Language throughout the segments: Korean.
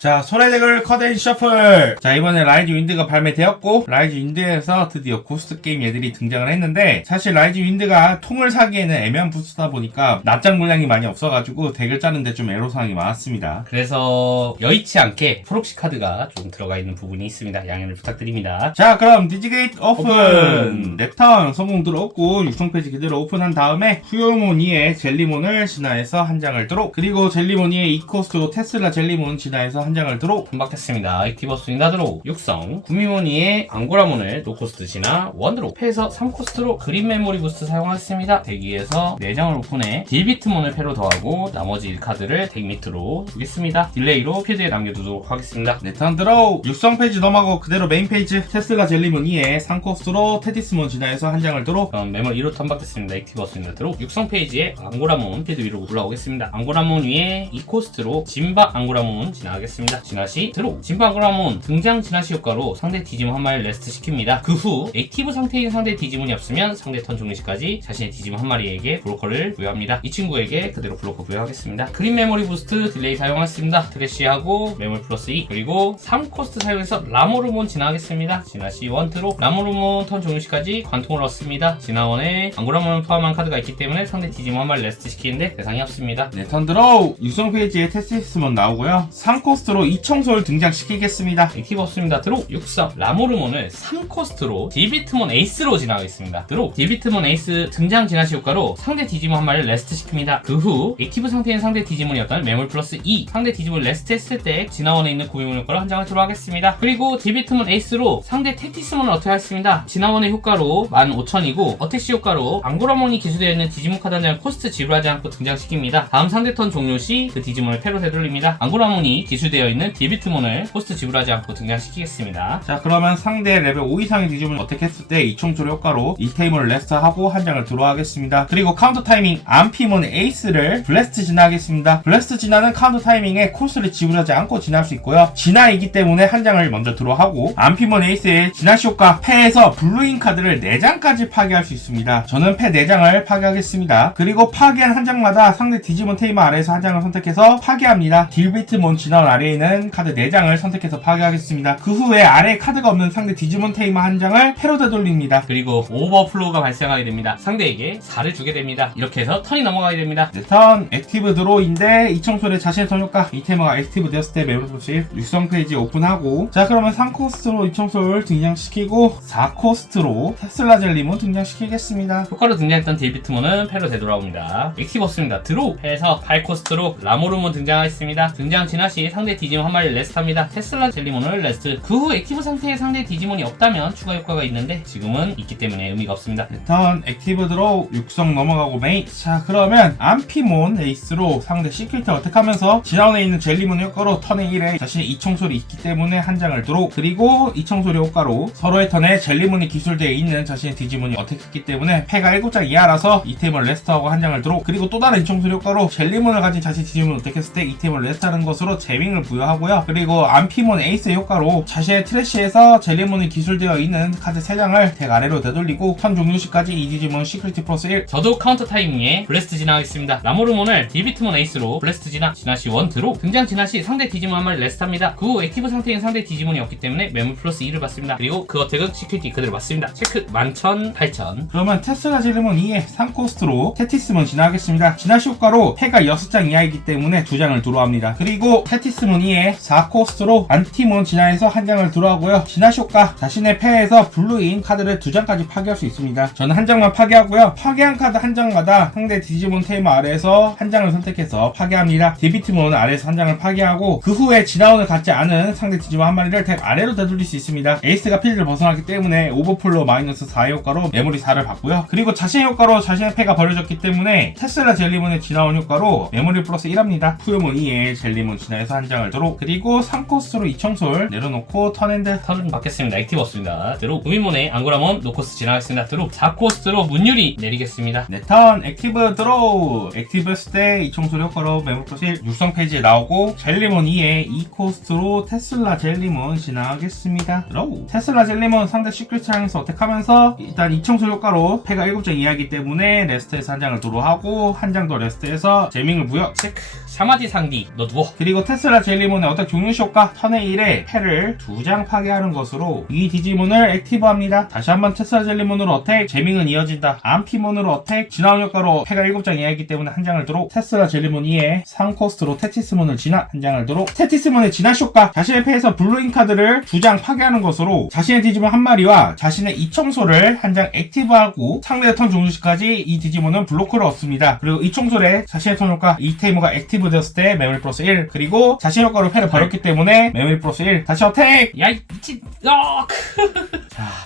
자, 소래대글 커덴 셔플. 자, 이번에 라이즈 윈드가 발매되었고, 라이즈 윈드에서 드디어 고스트 게임 애들이 등장을 했는데, 사실 라이즈 윈드가 통을 사기에는 애매한 부스다 보니까 납작 물량이 많이 없어가지고 덱을 짜는데 좀 애로사항이 많았습니다. 그래서 여의치 않게 프록시 카드가 좀 들어가 있는 부분이 있습니다. 양해를 부탁드립니다. 자, 그럼 디지게이트 오픈! 넥턴 성공 들어오고 육성 페이지 그대로 오픈한 다음에 후요모니의 젤리몬을 진화해서 한 장을 들어, 그리고 젤리모니의 이코스로 테슬라 젤리몬 진화해서 한 장을 들어, 금박했습니다. 액티버스인 드로 육성 구미모니의 앙고라몬을 노코스트 진화 원드로 패에서 3코스트로 그린 메모리 부스트 사용하겠습니다. 대기에서 4장을 오픈해 딜비트몬을 패로 더하고 나머지 1카드를 덱 밑으로 두겠습니다. 딜레이로 필드에 남겨두도록 하겠습니다. 넥턴 들어 육성 페이지 넘어가고 그대로 메인 페이지 테슬라 젤리몬 2에 3코스로 테티스몬 진화해서 한 장을 들어, 그럼 메모리 1로 턴박했습니다. 액티버스인 드로 육성 페이지에 앙고라몬 필드 위로 올라오겠습니다. 앙고라몬 위에 2코스트로 진바 앙고라몬 진화하겠습니다. 진화시 드로 진바 앙고라몬 등장 진화시 효과로 상대 디지몬 한 마리를 레스트 시킵니다. 그 후 액티브 상태인 상대 디지몬이 없으면 상대 턴 종료시까지 자신의 디지몬 한 마리에게 브로커를 부여합니다. 이 친구에게 그대로 브로커 부여하겠습니다. 그린 메모리 부스트 딜레이 사용하겠습니다. 트래쉬하고 메모리 플러스 2 그리고 3코스트 사용해서 라모르몬 진화하겠습니다. 진화시 원트로 라모르몬 턴 종료시까지 관통을 얻습니다. 진화원에 앙고라몬을 포함한 카드가 있기 때문에 상대 디지몬 한 마리 레스트 시키는데 대상이 없습니다. 넥턴 들어 육성 페이지에 테티스몬 나오고요, 3코스로 이청소를 등장시키겠습니다. 액티버스입니다. 드로 육성 라모르몬을 3코스트로 딜비트몬 에이스로 진화하겠습니다. 드로 딜비트몬 에이스 등장 진화시 효과로 상대 디지몬 한 마리를 레스트 시킵니다. 그 후 액티브 상태인 상대 디지몬이었던 메모리 플러스 2 상대 디지몬을 레스트 했을 때 진화원에 있는 구미몬 효과로 한 장을 들어가겠습니다. 그리고 딜비트몬 에이스로 상대 테티스몬을 어떻게 하겠습니다. 진화원의 효과로 15,000이고 어택시 효과로 앙고라몬이 기술되어 있는 디지몬 카드 한 장을 코스트 지불하지 않고 등장시킵니다. 다음 상대 턴 종료 시 그 디지몬을 패로 되돌립니다. 앙고라몬이 기술되어 있는 딜비트몬을 코스트 지불하지 않고 등장시키겠습니다. 자, 그러면 상대 레벨 5 이상의 디지몬을 어택했을 때 이총소리 효과로 이 테이블을 레스트하고 한 장을 들어가겠습니다. 그리고 카운터 타이밍 암피몬 에이스를 블래스트 진화하겠습니다. 블래스트 진화는 카운터 타이밍에 코스트를 지불하지 않고 진화할 수 있고요, 진화이기 때문에 한 장을 먼저 들어하고 암피몬 에이스의 진화시 효과 패에서 블루인 카드를 4장까지 파괴할 수 있습니다. 저는 패 4장을 파괴하겠습니다. 그리고 파괴한 한 장마다 상대 디지몬 테이머 아래에서 한 장을 선택해서 파괴합니다. 딜비트몬 진화원 아래에 있는 카드 4장을 선택해서 파괴하겠습니다. 그 후에 아래에 카드가 없는 상대 디지몬 테이머 한 장을 패로 되돌립니다. 그리고 오버플로우가 발생하게 됩니다. 상대에게 4를 주게 됩니다. 이렇게 해서 턴이 넘어가게 됩니다. 턴 액티브 드로우인데 이청소의 자신의 턴 효과, 이 테이머가 액티브 되었을 때 메모리 플러스 육성 페이지 오픈하고, 자, 그러면 3코스트로 이청소를 등장시키고 4코스트로 테슬라 젤리몬 등장시키겠습니다. 효과로 등장했던 딜비트몬은 패로 되돌아옵니다. 액티버스입니다. 드로우 패에서 8코스트로 라모르몬 등장하겠습니다. 등장 진화 시 상대 디지몬 한 마리를 레스트합니다. 테슬라 젤리몬을 레스트. 그 후 액티브 상태의 상대 디지몬이 없다면 추가 효과가 있는데 지금은 있기 때문에 의미가 없습니다. 턴 액티브 드로우 육성 넘어가고 메인. 자, 그러면 암피몬 에이스로 상대 시크릿을 어택하면서 진화원에 있는 젤리몬 효과로 턴의 1에 자신의 이청소리 있기 때문에 한 장을 들어, 그리고 이청소리 효과로 서로의 턴에 젤리몬이 기술되어 있는 자신의 디지몬이 어택했기 때문에 패가 7장 이하라서 이템을 레스트하고 한 장을 들어, 그리고 또 다른 이청소리 효과로 젤리몬을 가진 자신의 디지몬을 어택했을 때 이템을 레스트하는 것으로 제밍을 부여하고요, 그리고 암피몬 에이스 효과로 자신의 트래쉬에서 젤리몬이 기술되어 있는 카드 3장을 덱 아래로 되돌리고 턴 종료시까지 이 디지몬 시크릿 플러스 1. 저도 카운터 타이밍에 블래스트 진화하겠습니다. 라모르몬을 딜비트몬 에이스로 블래스트 진화, 진화시 원트로 등장 진화시 상대 디지몬 한 마리 레스트합니다. 그 후 액티브 상태인 상대 디지몬이 없기 때문에 메모리 플러스 2를 받습니다. 그리고 그 어택은 시크릿 그대로 받습니다. 체크 11,000, 8,000. 그러면 테슬라 젤리몬 2에 3코스트로 테티스몬 진화하겠습니다. 진화시 효과로 패가 6장 이하이기 때문에 2장을 들어합니다. 그리고 테티스몬 2에 4코스트로 안티몬 진화해서 한 장을 들어하고요, 진화시 효과 자신의 패에서 블루인 카드를 2장까지 파괴할 수 있습니다. 저는 한 장만 파괴하고요, 파괴한 카드 한 장마다 상대 디지몬 테이머 아래에서 한 장을 선택해서 파괴합니다. 디비트몬 아래에서 한 장을 파괴하고 그 후에 진화원을 갖지 않은 상대 디지몬 한 마리를 덱 아래로 되돌릴 수 있습니다. 에이스가 필드를 벗어나기 때문에 오버플로 마이너스 4의 효과로 메모리 4를 받고요, 그리고 자신의 효과로 자신의 패가 버려졌기 때문에 테슬라 젤리몬의 진화원 효과로 메모리 플러스 1합니다. 후요몬 2에 젤리몬 진화해서 한 장을 들어, 그리고 3코스로 이청솔 내려놓고 턴앤드. 턴은 받겠습니다. 액티버스입니다. 드로 구미몬의 앙고라몬 노코스 진화하겠습니다. 드로 4코스트로 문유리 내리겠습니다. 네, 턴 액티브 드로우. 액티브 했을 때 이청솔 효과로 메모리 플러스 1 육성 페이지에 나오고, 젤리몬 2에 2코스트로 테슬라 젤리몬 진화하겠습니다. 드로우. 테슬라 젤리몬 상대 시크릿 향해서 어택하면서 일단 이청솔 효과로 패가 7장 이하이기 때문에 레스트에서 한 장을 도로하고 한 장 더 레스트에서 제밍을 부여. 체크 샤마디 상디 너 누워. 그리고 테슬라 젤리몬의 어택 종료시 효과 턴의 1에 패를 2장 파괴하는 것으로 이 디지몬을 액티브합니다. 다시 한번 테슬라 젤리몬으로 어택, 재밍은 이어진다. 암피몬으로 어택, 지나온 효과로 패가 7장 이하이기 때문에 한 장을 도로 테슬라 젤리몬 2에 3코스트로 테티스몬을 진화 한 장을 도로 테티스몬의 진화 효과 자신의 패에서 블루인 카드를 2장 파괴하는 것으로 자신의 디지몬 한 마리와 자신의 이청소를 한 장 액티브하고 상대의 턴 종료시까지 이 디지몬은 블로크를 얻습니다. 그리고 이청소에 자신의 턴 효과 이 테이머가 액티브 되었을 때 메모리 플러스 1 그리고 자신 효과로 패를 버렸기 때문에 메모리 플러스 1 다시 어택! 야이 미친 자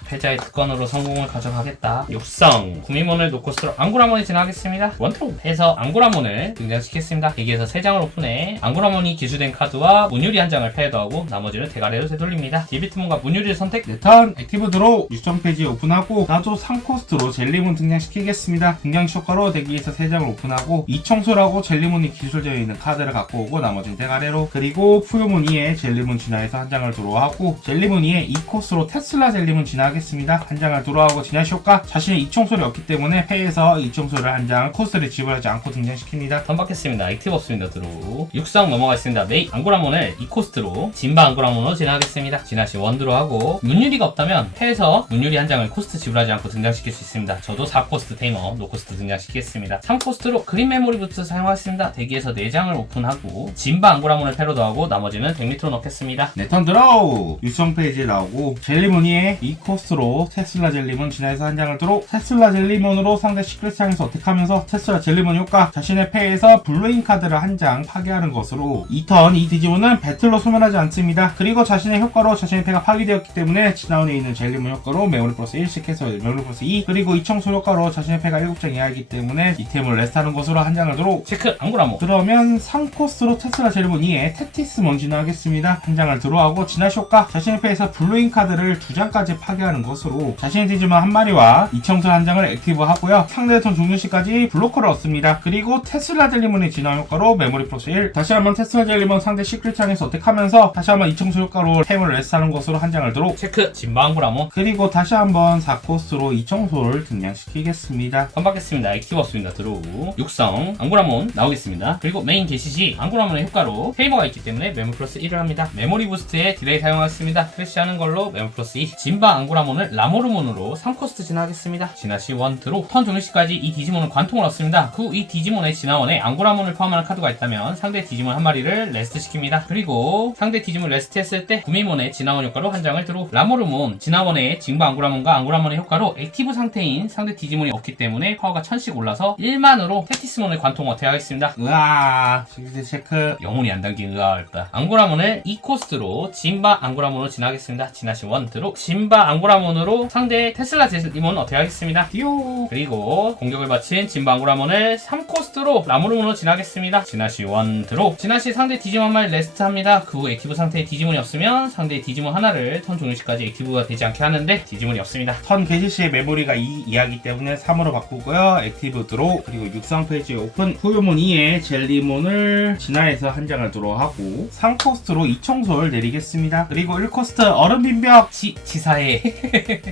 패자의 특권으로 성공을 가져가겠다. 육성 구미몬을 노코스트로 앙고라몬에 진화하겠습니다. 원트로 해서 앙고라몬을 등장시켰습니다. 대기에서 3장을 오픈해 앙고라몬이 기수된 카드와 문유리 한 장을 패드하고 나머지를 대가리로 되돌립니다. 디비트몬과 문유리를 선택. 턴 액티브 드로우 6점 페이지 오픈하고 나도 3코스트로 젤리몬 등장시키겠습니다. 등장 효과로 대기에서 3장을 오픈하고 이청소라고 젤리몬이 기술되어 있는 카드를 갖고 오고 나머지는 대가리로 그리고 푸요몬 2에 젤리몬 진화해서 한 장을 드로우하고 젤리몬 2에 2코스로 테슬라 젤리몬 진화하겠습니다. 한 장을 드로우하고 진화 효과 자신의 이청소를 얻기 때문에 패에서 이청소를 한 장 코스트를 지불하지 않고 등장시킵니다. 턴 받겠습니다. 액티브 없습니다. 드로우 육성 넘어가겠습니다. 메이 앙고라몬을 2코스트로 진바 앙고라몬으로 진화하겠습니다. 진화시 원드로우하고 문유리가 없다면 패에서 문유리 한 장을 코스트 지불하지 않고 등장시킬 수 있습니다. 저도 4코스트 테이머 노코스트 등장시키겠습니다. 3코스트로 그린 메모리 부트 사용하겠습니다. 대기에서 4장을 오픈하고 진바 앙고라몬을 패로 더하고 나머지는 100리터로 넣겠습니다. 네, 턴 드로우 6점 페이지에 나오고 젤리몬이 2코스트로 테슬라 젤리몬 진화해서 한 장을 드로우 테슬라 젤리몬으로 상대 시크릿 창에서 어택하면서 테슬라 젤리몬 효과 자신의 패에서 블루인 카드를 한 장 파괴하는 것으로 2턴 이 디지몬은 배틀로 소멸하지 않습니다. 그리고 자신의 효과로 자신의 패가 파괴되었기 때문에 지나온에 있는 젤리몬 효과로 메모리 플러스 1씩 해서 메모리 플러스 2 그리고 이청소 효과로 자신의 패가 7장 이하이기 때문에 이템을 레스트하는 것으로 한 장을 드로우 체크 앙고라몬 그러면 3코스로 테슬라 젤리몬 2에 테티스몬 진화하겠습니다. 한 장을 드로우하고 진화 효과 자신의 패에서 블루인 카드를 2장까지 파괴하는 것으로 자신의 디지몬 한 마리와 이청소 한 장을 액티브하고요. 상대의 턴 종료시까지 블로커를 얻습니다. 그리고 테슬라 젤리몬의 진화 효과로 메모리 플러스 1 다시 한번 테슬라 젤리몬 상대 시크릿 창에서 어택하면서 다시 한번 이청소 효과로 템을 레스트하는 것으로 한 장을 드로우 체크 진바 앙고라몬 그리고 다시 한번 4코스로 이청소를 등장시키겠습니다. 턴 받겠습니다. 액티브 없습니다. 드로우 육성 앙고라몬 나오겠습니다. 그리고 메인 게시시 앙고라몬의 효과로 테이머가 있기 때문에 메모 플러스 1을 합니다. 메모리 부스트에 딜레이 사용하겠습니다. 크래시하는 걸로 메모 플러스 2 진바 앙고라몬을 라모르몬으로 3코스트 진화하겠습니다. 진화시 원 드로우 턴 종료시까지 이 디지몬은 관통을 얻습니다. 그 후 이 디지몬의 진화원에 앙고라몬을 포함하는 카드가 있다면 상대 디지몬 한 마리를 레스트 시킵니다. 그리고 상대 디지몬 레스트 했을 때 구미몬의 진화원 효과로 한 장을 드로우 라모르몬 진화원의 징바 앙고라몬과 앙고라몬의 효과로 액티브 상태인 상대 디지몬이 없기 때문에 파워가 1000씩 올라서 1만으로 테티스몬을 관통 어택하겠습니다. 으아 시크릿 체크 영혼이 안 담긴 의아했다. 앙고라몬을 2코스트로 진바 앙고라몬으로 진화하겠습니다. 진화시 원 드로우 진바 앙고라몬으로 상대 테슬라 젤리몬 어택하겠습니다. 띠오 그리고 공격을 바친 진바 앙고라몬을 3코스트로 라모르몬으로 진화하겠습니다. 진화시 원 드로우 진화시 상대 디지몬 한 마리 레스트합니다. 그 후 액티브 상태의 디지몬이 없으면 상대의 디지몬 하나를 턴 종료시까지 액티브가 되지 않게 하는데 디지몬이 없습니다. 턴 개시시의 메모리가 2 이하기 때문에 3으로 바꾸고요. 액티브 드로우 그리고 육성 페이지 오픈 후요몬 2에 젤리몬을 진화해서 한 장을 드로우하고 3코스트로 이청소를 내리겠습니다. 그리고 1코스트 얼음 빈벽 치사해.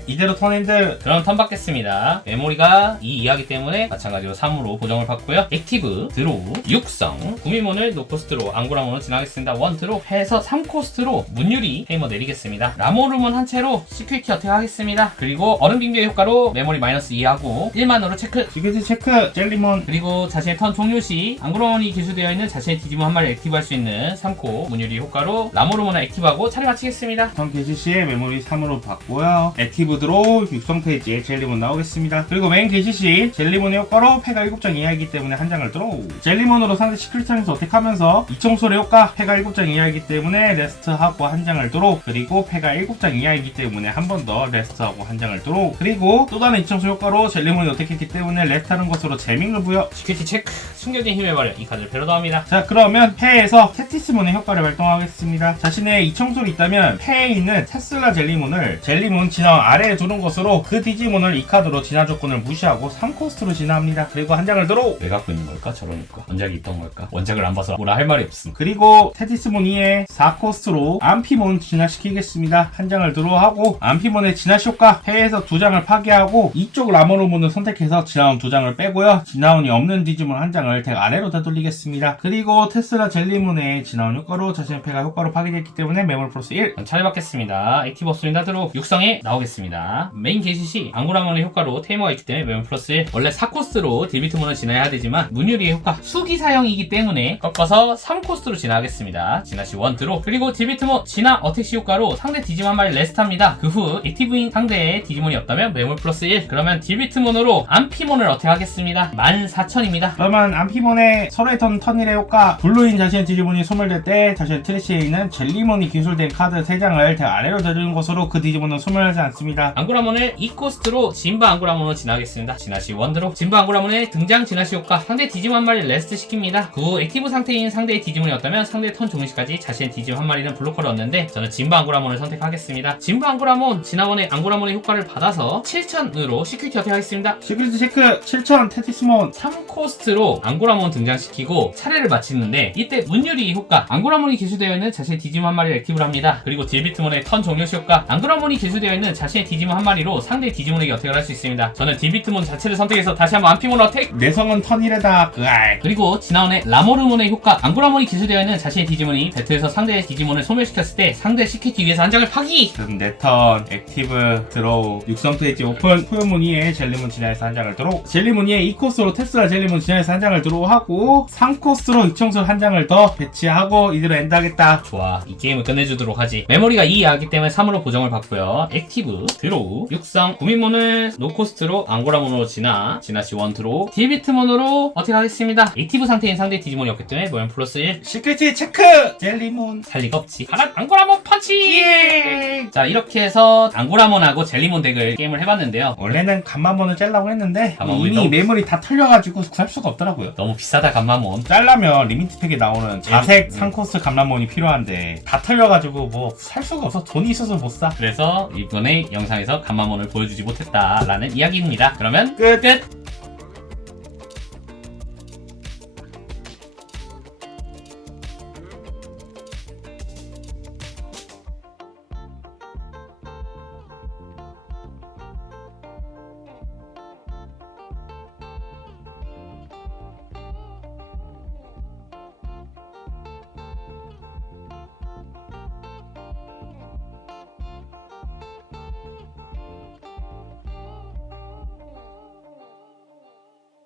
이대로 턴엔드 그럼 턴 받겠습니다. 메모리가 2 이하기 때문에 마찬가지로 3으로 보정을 받고요. 액티브 드로우 육성 구미몬을 노코스트로 앙고라몬으로 진화하겠습니다. 원 드로우 해서 3코스트로 문유리 테이머 내리겠습니다. 라모르몬 한 채로 시큐리티 어택 하겠습니다. 그리고 얼음 빙벽 효과로 메모리 마이너스 2하고 1만으로 체크 시크릿 체크 젤리몬 그리고 자신의 턴 종료 시 앙고라몬이 기술되어 있는 자신의 디지몬 한 마리 액티브할 수 있는 3코 문유리 효과로 라모르몬을 액티브하고 차례 마치겠습니다. 턴 개시시에 메모리 3으로 바꾸고요. 액티브 드로우 육성 페이지에 젤리몬 나오겠습니다. 그리고 메인 개시시 젤리몬의 효과로 패가 7장 이하이기 때문에 한 장을 드로우 젤리몬으로 상대 시크릿 창에서 어택하면서 이청소의 효과 패가 7장 이하이기 때문에 레스트하고 한 장을 드로우 그리고 패가 7장 이하이기 때문에 한 번 더 레스트하고 한 장을 드로우 그리고 또 다른 이청소 효과로 젤리몬이 어택했기 때문에 레스트하는 것으로 재밍을 부여 시큐리티 체크 숨겨진 힘의 발현 이 카드를 패로 더합니다. 자 그러면 패에서 테티스몬의 효과를 발동하겠습니다. 자신의 이청소를 있다면 패에 있는 테슬라 젤리몬을 젤리몬 진화 아래에 두는 것으로 그 디지몬을 이 카드로 진화 조건을 무시하고 3코스트로 진화합니다. 그리고 한 장을 드로우 왜 갖고 있는 걸까? 저러니까 원작이 있던 걸까? 원작을 안 봐서 뭐라 할 말이 없음. 그리고 테티스몬 2에 4코스트로 암피몬 진화시키겠습니다. 한 장을 드로우하고 암피몬의 진화 효과 패에서 2장을 파괴하고 이쪽 라모르몬을 선택해서 진화운 2장을 빼고요. 진화운이 없는 디지몬 한 장을 덱 아래로 되돌리겠습니다. 그리고 테슬라 젤리몬의 안그라몬이 지나온 효과로 자신의 패가 효과로 파괴됐기 때문에 매몰 플러스 1. 차례받겠습니다. 액티브 없습니다. 드로 육성에 나오겠습니다. 메인 게시 시 앙고라몬의 효과로 테이머가 있기 때문에 매몰 플러스 1. 원래 4코스로 딜비트문을 지나야 되지만 문유리의 효과 수기 사용이기 때문에 꺾어서 3코스로 지나가겠습니다. 지나시 1 드로. 그리고 딜비트문 진화 어택시 효과로 상대 디지몬 한 마리 레스트합니다. 그 후 액티브인 상대의 디지몬이 없다면 매몰 플러스 1. 그러면 딜비트문으로 암피몬을 어택하겠습니다. 14,000입니다. 그러면 암피몬의 서로의 턴일의 효과 블루인 자신의 디지몬이 소멸될 때 자신의 트리시에 있는 젤리몬이 기술된 카드 3장을 대 아래로 내리는 것으로 그 디지몬은 소멸하지 않습니다. 앙고라몬을 2코스트로 진바 앙고라몬으로 지나가겠습니다. 지나시 1드로. 진바 앙고라몬의 등장 지나시 효과 상대 디지몬 한 마리를 레스트 시킵니다. 그 후 액티브 상태인 상대의 디지몬이 없다면 상대 턴 종료시까지 자신의 디지몬 한 마리는 블로커를 얻는데 저는 진바 앙고라몬을 선택하겠습니다. 진바 앙고라몬 지난번에 앙고라몬의 효과를 받아서 7,000으로 시큐리티 어택하겠습니다. 시크릿 체크 7000 테티스몬 3코스트로 앙고라몬 등장시키고 차례를 마치는데 이때 문유리 효과 앙고라몬이 기술되어 있는 자신의 디지몬 한 마리를 액티브를 합니다. 그리고 딜비트몬의 턴 종료시 효과 앙고라몬이 기술되어 있는 자신의 디지몬 한 마리로 상대 디지몬에게 어택을 할 수 있습니다. 저는 딜비트몬 자체를 선택해서 다시 한번 암피몬 어택. 내성은 턴일에다 으알. 그리고 지난번에 라모르몬의 효과 앙고라몬이 기술되어 있는 자신의 디지몬이 배틀에서 상대의 디지몬을 소멸시켰을 때 상대 시큐티 위에서 한 장을 파기. 그럼 내턴 액티브 드로우 육성 페이지 오픈 포효무늬의 젤리몬 진화에서 한 장을 드로우 젤리무늬의 2코스로 테슬라 젤리몬 진화에서 한 장을 드로우 하고 3코스로 이청술 한 장을 더 배치하고 이대로 엔드하겠다. 좋아, 이 게임을 끝내주도록 하지. 메모리가 2 이하이기 때문에 3으로 보정을 받고요. 액티브 드로우 육성 구민몬을 노코스트로 앙고라몬으로 지나시 1 드로우 딜비트몬으로 어택하겠습니다. 액티브 상태인 상대 디지몬이 없기 때문에 모양 플러스 1. 시크릿 체크 젤리몬 살 리가 없지. 가라 앙고라몬 펀치. 예! 자, 이렇게 해서 앙고라몬하고 젤리몬 덱을 게임을 해봤는데요. 원래는 간만몬을 짤라고 했는데 간만몬이 이미 너무- 매물이 다 털려가지고 구할 수가 없더라고요. 너무 비싸다 감마몬. 짤라면 리미트 팩에 나오는 자색 3코스 감람몬이 필요한데 다 털려가지고 뭐 살 수가 없어. 돈이 있어서 못 사. 그래서 이번에 영상에서 감마몬을 보여주지 못했다라는 이야기입니다. 그러면 끝! 끝!